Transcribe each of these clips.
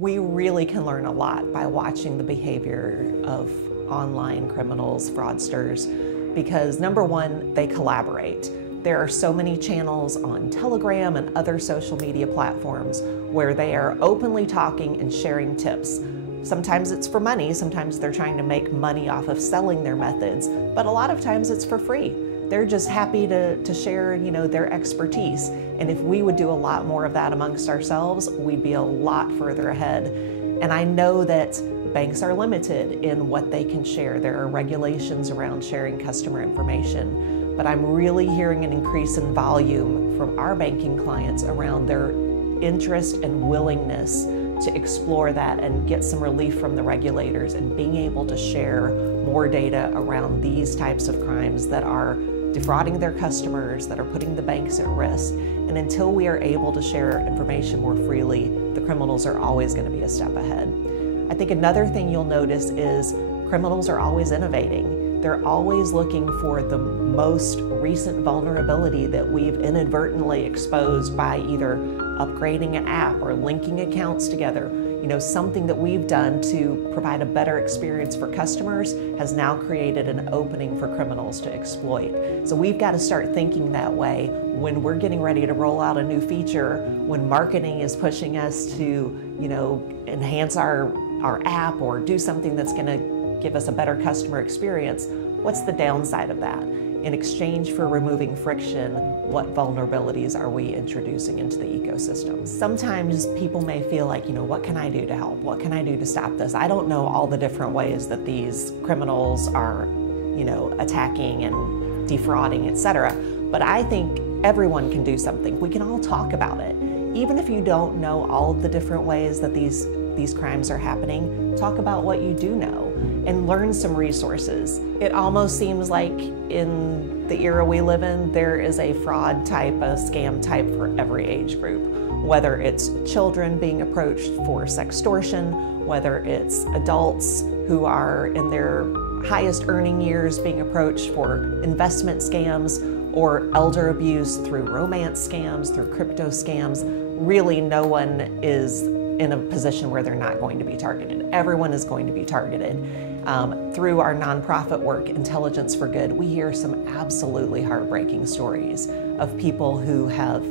We really can learn a lot by watching the behavior of online criminals, fraudsters, because number one, they collaborate. There are so many channels on Telegram and other social media platforms where they are openly talking and sharing tips. Sometimes it's for money, sometimes they're trying to make money off of selling their methods, but a lot of times it's for free. They're just happy to share, their expertise. And if we would do a lot more of that amongst ourselves, we'd be a lot further ahead. And I know that banks are limited in what they can share. There are regulations around sharing customer information, but I'm really hearing an increase in volume from our banking clients around their interest and willingness to explore that and get some relief from the regulators and being able to share more data around these types of crimes that are defrauding their customers, that are putting the banks at risk. And until we are able to share information more freely, the criminals are always going to be a step ahead. I think another thing you'll notice is criminals are always innovating. They're always looking for the most recent vulnerability that we've inadvertently exposed by either upgrading an app or linking accounts together. Something that we've done to provide a better experience for customers has now created an opening for criminals to exploit. So we've got to start thinking that way when we're getting ready to roll out a new feature, when marketing is pushing us to, enhance our app or do something that's going to give us a better customer experience. What's the downside of that? In exchange for removing friction, what vulnerabilities are we introducing into the ecosystem? Sometimes people may feel like, what can I do to help? What can I do to stop this? I don't know all the different ways that these criminals are, attacking and defrauding, etc. But I think everyone can do something. We can all talk about it. Even if you don't know all of the different ways that these crimes are happening, talk about what you do know and learn some resources. It almost seems like in the era we live in, there is a fraud type, a scam type for every age group. Whether it's children being approached for sextortion, whether it's adults who are in their highest earning years being approached for investment scams, or elder abuse through romance scams, through crypto scams. Really, no one is in a position where they're not going to be targeted. Everyone is going to be targeted. Through our nonprofit work, Intelligence for Good, we hear some absolutely heartbreaking stories of people who have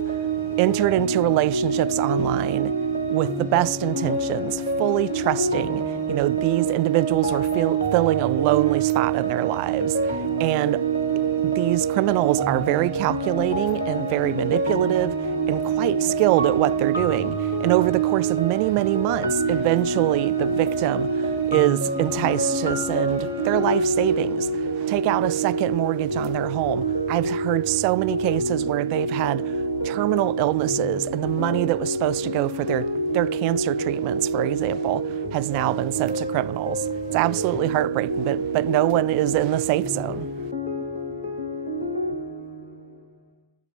entered into relationships online with the best intentions, fully trusting, these individuals were filling a lonely spot in their lives. And these criminals are very calculating and very manipulative and quite skilled at what they're doing. And over the course of many, many months, eventually the victim is enticed to send their life savings, take out a second mortgage on their home. I've heard so many cases where they've had terminal illnesses and the money that was supposed to go for their cancer treatments, for example, has now been sent to criminals. It's absolutely heartbreaking, but no one is in the safe zone.